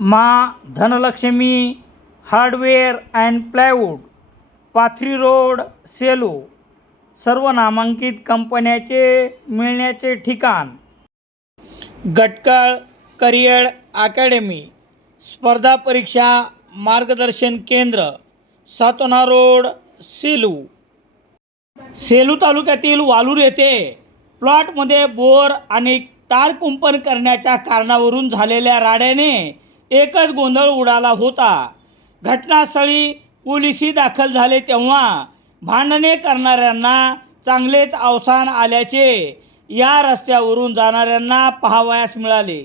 Maa Dhanlakshmi hardware and plywood Pathri road Selu सर्व नामांकित कंपन्याचे मिळण्याचे ठिकाण. गटकळ करिअर अकॅडमी स्पर्धा परीक्षा मार्गदर्शन केंद्र सातोना रोड सेलू. सेलू तालुक्यातील वालूर येथे प्लॉटमध्ये बोर आणि तार कुंपण करण्याच्या कारणावरून झालेल्या राड्याने एकच गोंधळ उडाला होता. घटनास्थळी पोलिसी दाखल झाले तेव्हा भांडणे करणाऱ्यांना चांगलेच अवसान आल्याचे या रस्त्यावरून जाणाऱ्यांना पाहावयास मिळाले.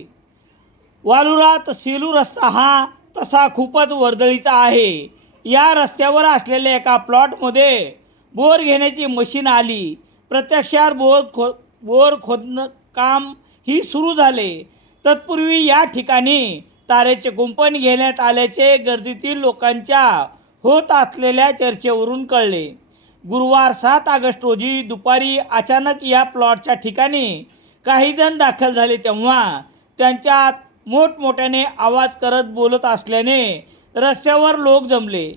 वालुरात सेलू रस्ता हा तसा खूपच वर्दळीचा आहे. या रस्त्यावर असलेल्या एका प्लॉटमध्ये बोर घेण्याची मशीन आली. प्रत्यक्षात बोर खो बोर खोदणं काम ही सुरू झाले. तत्पूर्वी या ठिकाणी तारेचे कुंपण घेण्यात आल्याचे गर्दीतील लोकांच्या होत असलेल्या चर्चेवरून कळले. गुरुवार सात ऑगस्ट रोजी दुपारी अचानक या प्लॉटच्या ठिकाणी काही जण दाखल झाले तेव्हा त्यांच्यात मोठमोठ्याने आवाज करत बोलत असल्याने रस्त्यावर लोक जमले.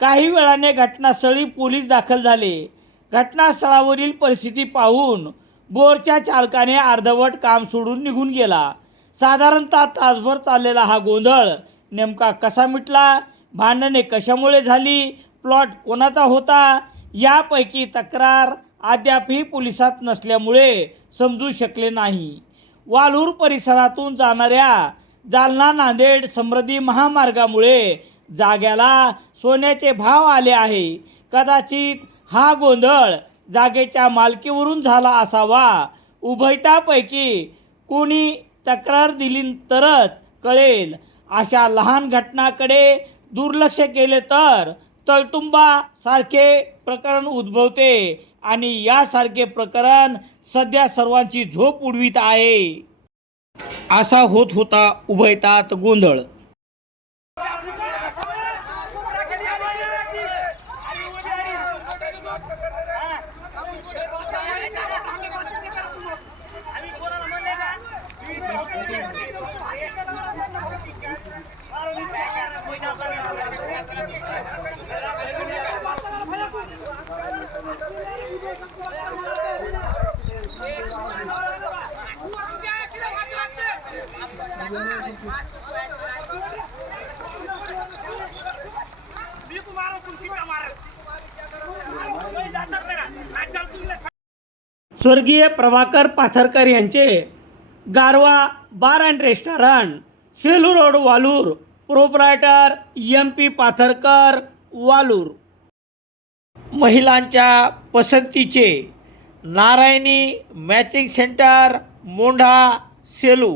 काही वेळाने घटनास्थळी पोलीस दाखल झाले. घटनास्थळावरील परिस्थिती पाहून बोरच्या चालकाने अर्धवट काम सोडून निघून गेला. साधारणतः तासभर चाललेला हा गोंधळ नेमका कसा मिटला? भांडणे कशामुळे झाली? प्लॉट कोणाचा होता? यापैकी तक्रार अद्यापही पोलिसात नसल्यामुळे समजू शकले नाही. वालूर परिसरातून जाणाऱ्या जालना नांदेड समृद्धी महामार्गामुळे जाग्याला सोन्याचे भाव आले आहे. कदाचित हा गोंधळ जागेच्या मालकीवरून झाला असावा. उभयतापैकी कोणी तक्रार दिली तरच कळेल. अशा लहान घटनाकडे दुर्लक्ष केले तर तळतुंबासारखे प्रकरण उद्भवते आणि यासारखे प्रकरण सध्या सर्वांची झोप उडवीत आहे. असा होत होता उभयतात गोंधळ. स्वर्गीय प्रभाकर पाथरकर यांचे Garva bar and restaurant Selu road Walur. Proprietor M P Patharkar Walur. महिलांच्या पसंतीचे नारायणी मॅचिंग सेंटर मोंढा सेलू.